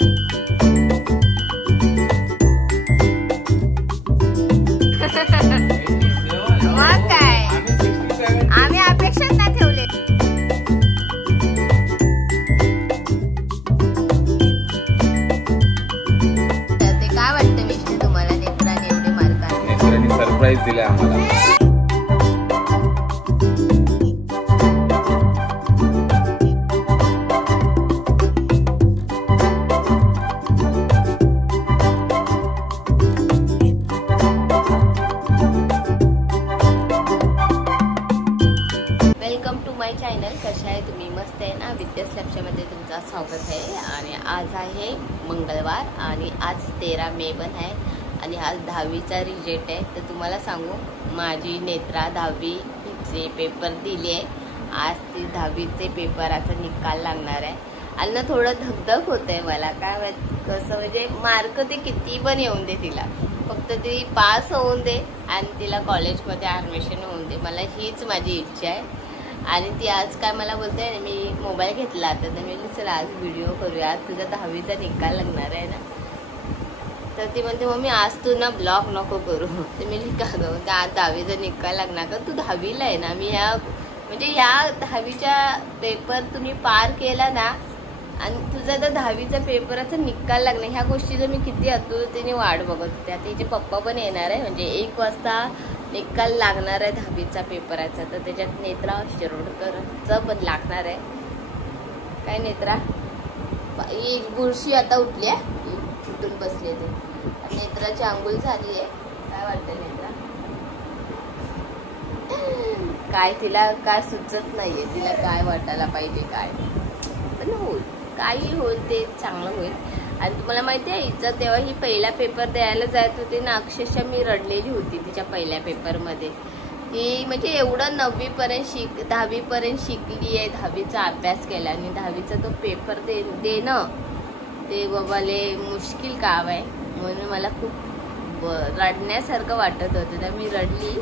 मग काय आम्ही अपेक्षाच नाही ठेवले. ते काय वाटतं मिस्टर तुम्हाला नेत्राने एवढे मार्क आले? नेत्राने सरप्राईज दिलाय आम्हाला. चॅनल कशा आहे तुम्ही? मस्त आहे ना? विद्यास लक्षामध्ये तुमचं स्वागत आहे. आणि आज आहे मंगळवार आणि आज 13 मे पण आहे आणि आज 10वीचा रिझल्ट आहे. तर तुम्हाला सांगू, माझी नेत्रा 10वीचे पेपर दिले आहे. आज ती 10वीचे पेपराचा निकाल लागणार आहे आणि ना थोडं धगधग होत आहे मला. काय कसं म्हणजे मार्क ते किती पण येऊन दे, तिला फक्त ती पास होऊन दे आणि तिला कॉलेजमध्ये ॲडमिशन होऊन दे. मला हीच माझी इच्छा आहे. आणि ती आज काय मला बोलते, मी मोबाईल घेतला तर मी चला आज व्हिडिओ करूया, तुझा 10वीचा निकाल लागणार आहे ना. तर ती म्हणते मम्मी आज तू ना ब्लॉग नको करू. तर मी का गं, आज 10वीचा निकाल लागणार का? तू 10वीला आहे ना. मी ह्या 10वीच्या पेपर तुम्ही पार केला ना आणि तुझा तर 10वीचा पेपराचा निकाल लागणार, ह्या गोष्टीचं मी किती आतुरतेने वाट बघत होते. आता तिचे पप्पा पण येणार आहे, म्हणजे 1 वाजता निकाल लागणार आहे 10वीचा पेपराचा. तर त्याच्यात नेत्रा शिरोडकरचं पण लागणार आहे. काय नेत्रा ही बुरशी आता उठली आहे, उठून बसली ते. नेत्राची आंघोळ झाली आहे. काय वाटतं नेत्रा? काय तिला काय सुचत नाहीये, तिला काय वाटायला पाहिजे काय. पण होईल, काही होईल ते चांगलं होईल. आणि तुम्हाला माहिती आहे हिचं तेव्हा ही पहिला पेपर द्यायला जात होती ना, अक्षरशः मी रडलेली होती तिच्या पहिल्या पेपरमध्ये. ती म्हणजे एवढं 9वीपर्यंत 10वीपर्यंत शिकली आहे, 10वीचा अभ्यास केला आणि 10वीचा तो पेपर देणं ते बाबाले मुश्किल काम आहे. म्हणून मला खूप रडण्यासारखं वाटत होतं. तर मी रडली.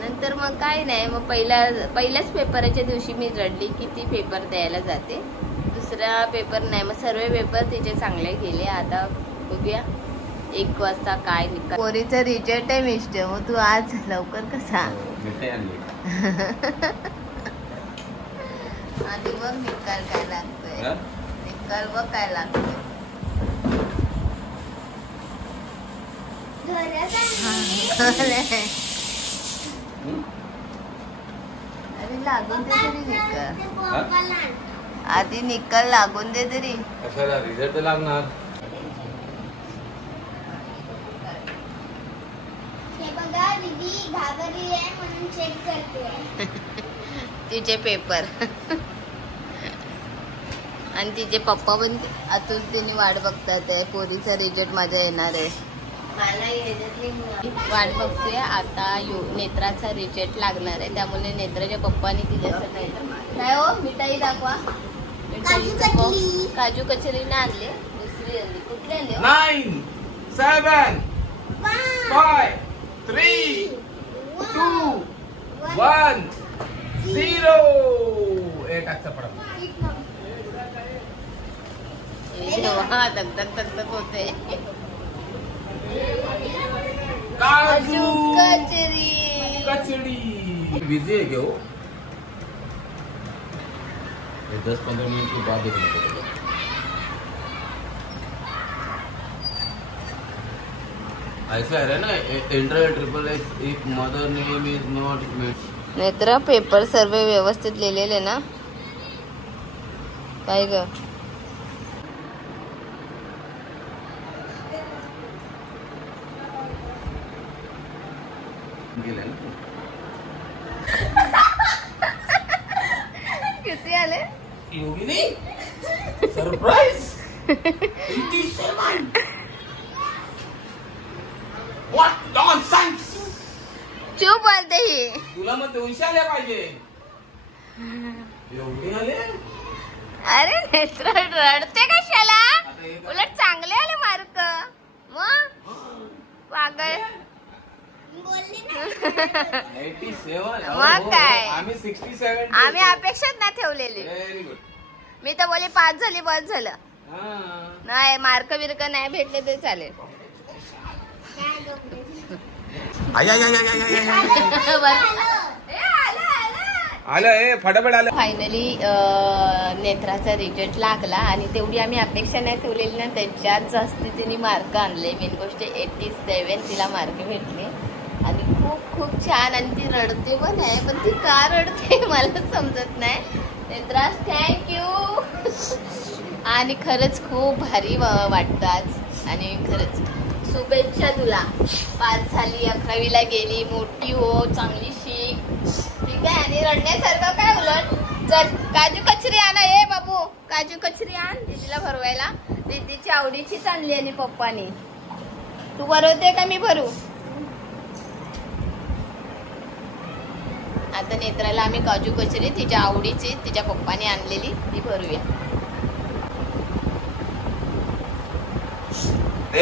नंतर मग काय नाही, मग पहिल्याच पेपराच्या दिवशी मी रडली की ती पेपर द्यायला जाते, दुसरा पेपर नाही. मग सर्व पेपर तिचे चांगले गेले. आता बघूया 1 वाजता काय निकाल. पोरीचा रिझल्ट आहे मिस्टर. मग तू आज लवकर कसा? आधी बघ निकाल काय लागतोय, निकाल बघ काय लागतोय. अरे लागून दे तरी निकाल, आधी निकाल लागून दे तरी. कशाला रिझल्ट लागणार? हे बघा दीदी घाबरली आहे म्हणून चेक करते तिचे पेपर. आणि तिचे पप्पा पण आतुरतेने वाट बघतात आहे, पोरीचा रिझल्ट माझा येणार आहे. वाट बघतोय आता. नेत्राचा रिझल्ट लागणार आहे, त्यामुळे नेत्राच्या पप्पानी तिला काय हो मिठाई दाखवा. काजू कचरीने आणले. दुसरी आणली, कुठली आणली? 9 7 5 3 2 1 0. एक आजचा पडा धक होते. काजू कचरी बिजी है क्या वो? 10-15 मिनट के बाद देखना पड़ेगा. ऐसा है ना, enter XXX if mother name is not met. Netra paper सर्व व्यवस्थित लिहिलेले ना? काय ग? किती आले? योगिनी सरप्राइज 87. What nonsense. चुप बोलते ही. तुला मग 200 आले पाहिजे. एवढे आले? अरे नेत्रा रडते कशाला? उलट चांगले आले मार्क. मग पागल. 87. मग काय? आम्ही 67. आम्ही अपेक्षाच ना ठेवलेली. Very good. मी तर बोले 5 झाली बस झालं. नाही मार्क बिर्क नाही भेटले तरी चालेल. आलं फटाफट आलं. फायनली नेत्राचा रिजल्ट लागला आणि तेवढी आम्ही अपेक्षा नाही ठेवलेली ना, त्याच्यात जास्त तिने मार्क आणले. मेन गोष्ट 87 तिला मार्क भेटले आणि खूप खूप छान. आणि ती रडते पण आहे, पण ती का रडते मला समजत नाही. नेत्रा थँक्यू. आणि खरंच खूप भारी वाटतं आज आणि खरंच शुभेच्छा तुला. पास झाली, 11वीला गेली, मोठी हो, चांगली शिक, ठीक आहे. आणि रडण्यासारखं काय उलट. चल काजू कचरी आणा. ए बाबू काजू कचरी आण दीदीला भरवायला. दीदीची आवडीचीच आणली आणि पप्पानी. तू भरवते का मी भरू? आता नेत्राला आम्ही काजू कचरी तिच्या आवडीची तिच्या पप्पाने आणलेली ती भरूया. तू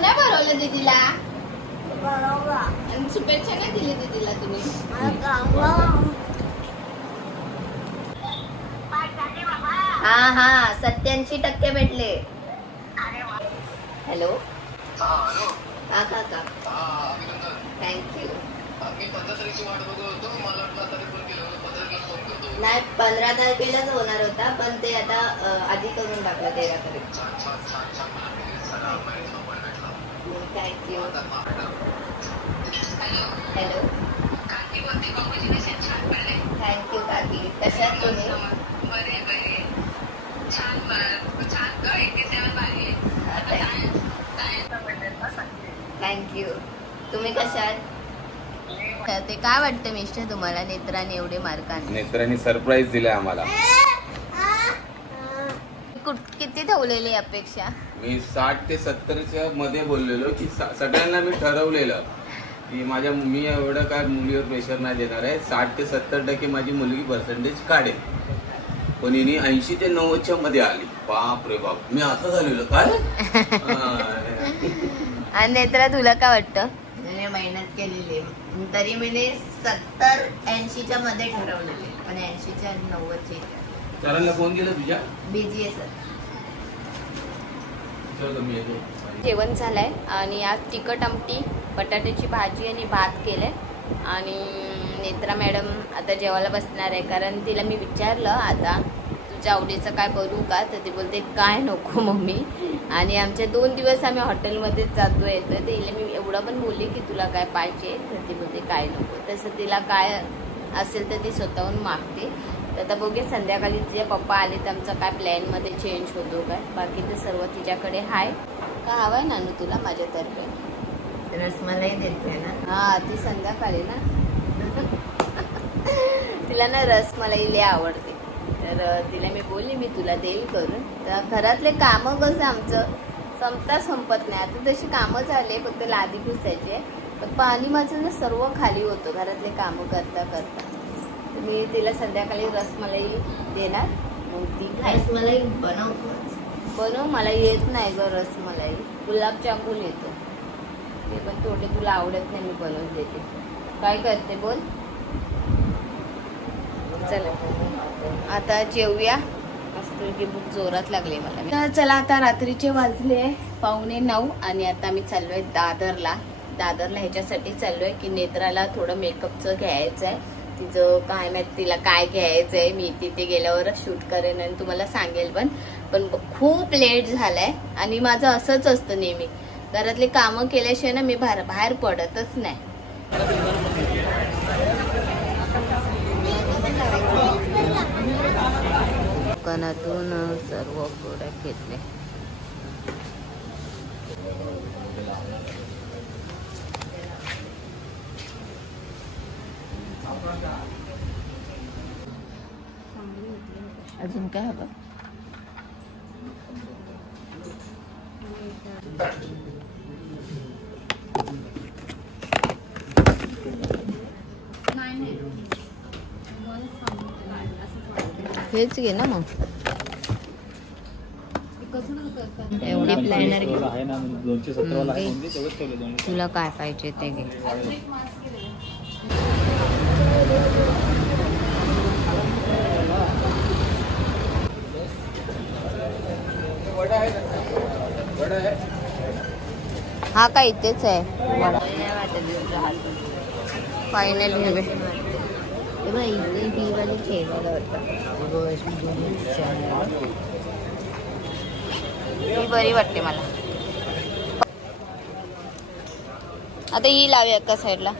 नाही भरवलं दीदीला आणि शुभेच्छा नाही दिली दीदीला तुम्ही? हा 87% भेटले. हॅलो हा काका थँक्यू. नाही 15 तारखेलाच होणार होता, पण ते आता आधी करून टाकलं 13 तारीख. थँक्यू. हॅलो थँक्यू काकी. कशात तुम्ही? थँक्यू. तुम्ही कशात? ते काय वाटतं मिस्टर तुम्हाला नेत्राने एवढे मार्क आणले? नेत्राने सरप्राईज दिलाय आम्हाला. किती ठेवलेली अपेक्षा? मी 60 ते 70च्या मध्ये बोललेलो की सगळ्यांना मी ठरवलेलं की मी एवढं काय मुलीवर प्रेशर नाही देणार आहे. 60 ते 70% माझी मुलगी पर्सेंटेज काढेल. पण हिने 80 ते 90च्या मध्ये आली. बाप रे बाप, मी असं झालेलं काय. आणि नेत्रा तुला काय वाटतं? मेहनत केलेली तरी मी 70-80च्या मध्ये ठरवलेले, पण 80च्या 90चे. सरांना फोन केला तुझ्या? बिझी आहे सर. येतो. जेवण झालंय आणि आज तिखट आमटी, बटाट्याची भाजी आणि भात केलंय. आणि नेत्रा मॅडम आता जेवायला बसणार आहे, कारण तिला मी विचारलं आता तुझ्या आवडीचं काय करू का, तर ती बोलते काय नको मम्मी. आणि आमच्या 2 दिवस आम्ही हॉटेलमध्येच जातोय, तर तिला मी एवढं पण बोलली की तुला काय पाहिजे, तर ती बोलते काय नको. तसं तिला काय असेल तर ती स्वतःहून मागते. तर आता बघूया संध्याकाळी तिचे पप्पा आले तर आमचा काय प्लॅनमध्ये चेंज होतो काय. बाकी तर सर्व तिच्याकडे हाय. का हवंय नानू तुला माझ्यातर्फे? रसमलाई देते ना. हा ती संध्याकाळी ना तिला ना रसमलाई लय आवडते, तर तिला मी बोलली मी तुला देईल करून. तर घरातले कामं कसं आमचं संपत नाही. आता तशी कामं झाले, फक्त लादी पुसायची, पण पाणी माझं ना सर्व खाली होतं घरातले कामं करता करता. मी तिला संध्याकाळी रसमलाई देणार, मग ती रसमलाई बनव. मला येत नाही ग रसमलाई, गुलाबजामुन येतो ते, पण थोडे तुला आवडत नाही, मी बनवून देते. काय करते बोल. चला आता जेवूया. मस्त भूक जोरात लागली मला. चला आता रात्रीचे वाजले 8:45 आणि आता आम्ही चाललोय दादरला. ह्याच्यासाठी चाललोय की नेत्राला थोडं मेकअपचं घ्यायचं आहे. तिचं काय माहिती तिला काय घ्यायचंय. मी तिथे गेल्यावर शूट करेन आणि तुम्हाला सांगेल. पण खूप लेट झालाय आणि माझं असंच असतं नेहमी, घरातले कामं केल्याशिवाय ना मी बाहेर पडतच नाही. दुकानातून सर्व प्रोडक्ट घेतले. अजून काय हवं? हेच घे ना मग. एवढा प्लॅनर घे. आहे ना 217 वाला आहे म्हणजे तेवढंच ठेवलं 200. तुला काय पाहिजे ते घे. हा काय इथेच आहे फायनली. ही बरी वाटते मला. आता ही लावूया एका साईडला.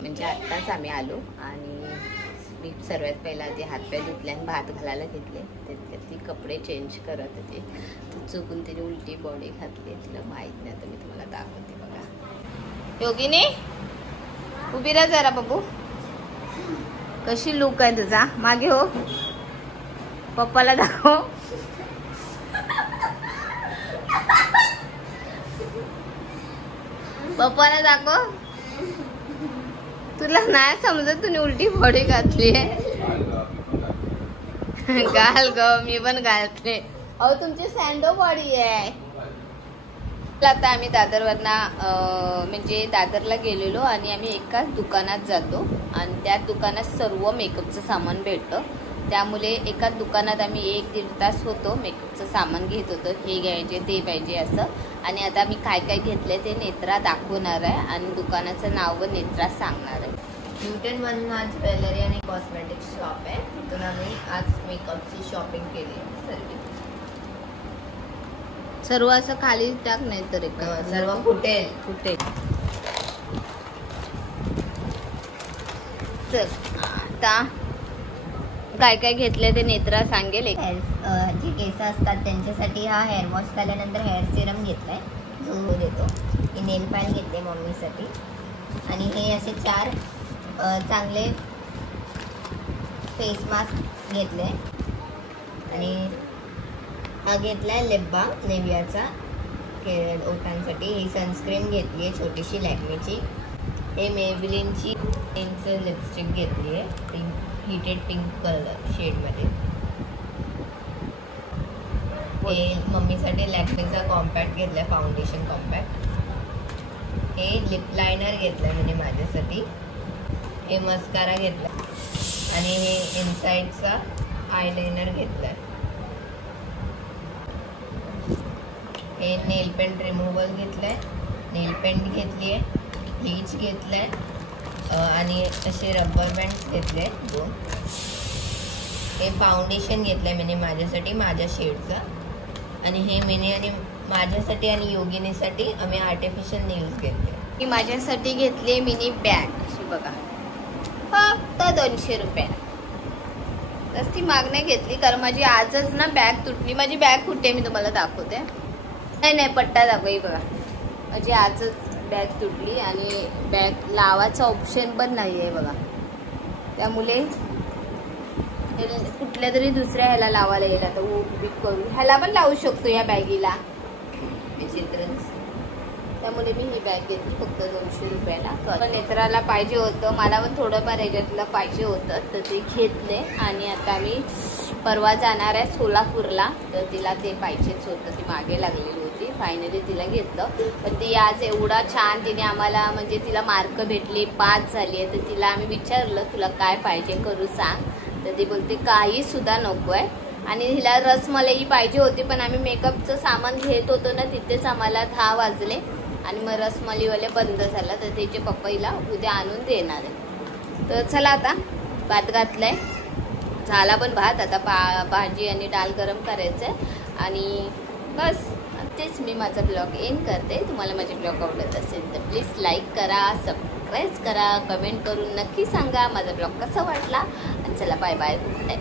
म्हणजे आत्ताच आम्ही आलो आणि मी सर्वात पहिला ते हातपाय धुतले आणि भात घालायला घेतले. ती कपडे चेंज करत होते. चुकून तिने उलटी बॉडी घातली. तिला माहीत नाही तर मी तुम्हाला दाखवते बघा. योगिनी उभी राहा जरा बघू कशी लुक आहे तुझा. मागे हो पप्पाला दाखव. पप्पाला दाखव. तुला नाही समजत तुम्ही उलटी बॉडी घातली आहे. घाल ग मी पण घालते. अहो तुमची सँडो बॉडी आहे. आता आम्ही दादरवरना म्हणजे दादरला गेलेलो आणि आम्ही एकाच दुकानात जातो आणि त्या दुकानात सर्व मेकअपचं सामान भेटतं. त्यामुळे एकाच दुकानात आम्ही 1-1.5 तास होतो. मेकअपचं सामान घेत होतो. हे घ्यायचे ते पाहिजे असं. आणि आता मी काय काय घेतलंय ते नेत्रा दाखवणार आहे आणि दुकानाचं नाव व नेत्रा सांगणार आहे. न्यूटन वन आज ज्वेलरी आणि कॉस्मेटिक्स शॉप आहे. तिथून आम्ही आज मेकअपची शॉपिंग केली. सर्व असं खाली टाक नाही तर सर्व फुटेल. चल आता काय काय घेतले ते नेत्रा सांगेल. जे केस असतात त्यांच्यासाठी हा हेअर वॉश झाल्यानंतर हेअर सिरम घेतलाय जो देतो. ही नेल फाईल घेतली मम्मीसाठी आणि हे असे 4 चांगले फेस मास्क घेतले आणि हा घेतलाय लिप बाम नेव्हियाचा ओठांसाठी. ही सनस्क्रीन घेतली आहे छोटीशी लॅक्मेची. हे मेबलिनची लिपस्टिक घेतली आहे पिंक हिटेड पिंक कलर शेडमध्ये. हे मम्मीसाठी लॅक्मेचा कॉम्पॅक्ट घेतलाय फाउंडेशन कॉम्पॅक्ट. हे लिप लायनर घेतलाय म्हणजे माझ्यासाठी. हे मस्कारा घेतलाय आणि हे इनसाइडचा आयलाइनर घेतलाय. हे नेल पेंट रिमूव्हल घेतलाय. नेल पेंट घेतली आहे. ब्लीच घेतलाय आणि असे रबर बँड्स घेतले 2. हे फाउंडेशन घेतलंय मी माझ्यासाठी माझ्या शेडचा. आणि हे मिनी आणि माझ्यासाठी आणि योगिनीसाठी आम्ही आर्टिफिशियल नेल्स घेतले. मी माझ्यासाठी घेतली मिनी बॅग अशी बघा फक्त 200 रुपये. ती मागण्या घेतली कारण माझी आजच ना बॅग तुटली. माझी बॅग कुठे मी तुम्हाला दाखवते. नाही पट्टा दाखव. बघा माझी आजच बॅग तुटली आणि बॅग लावायचा ऑप्शन पण नाही आहे बघा. त्यामुळे कुठल्या तरी दुसऱ्या ह्याला लावायला येईल. आता उभी करून ह्याला पण लावू शकतो या बॅगीला विचित्रच. त्यामुळे मी ही बॅग घेतली फक्त 200 रुपयाला. नेत्राला पाहिजे होतं मला पण थोडंफार ह्याच्यातलं पाहिजे होतं तर ते घेतले. आणि आता मी परवा जाणार आहे सोलापूरला तर तिला ते पाहिजेच होतं. ती मागे लागलेली होती. फायनली तिला घेतलं. पण ती आज एवढा छान तिने आम्हाला म्हणजे तिला मार्क भेटली 5 झाली आहे. तर तिला आम्ही विचारलं तुला काय पाहिजे करू सांग. तर ती बोलते काही सुद्धा नको आहे. आणि हिला रसमलाई पाहिजे होती पण आम्ही मेकअपचं सामान घेत होतो ना तिथेच आम्हाला 10 वाजले आणि मग रसमलाईवाले बंद झाला. तर त्याचे पप्पा हिला उद्या आणून देणार आहे. तर चला आता भात घातलाय झाला पण भात. आता भाजी आणि डाळ गरम करायचं आहे आणि बस तेच मी माझा ब्लॉग एंड करते. तुम्हाला माझे ब्लॉग आवडत असेल तर प्लीज लाईक करा सबस्क्राईब करा कमेंट करून नक्की सांगा माझा ब्लॉग कसा वाटला. आणि चला बाय बाय गुड नाईट.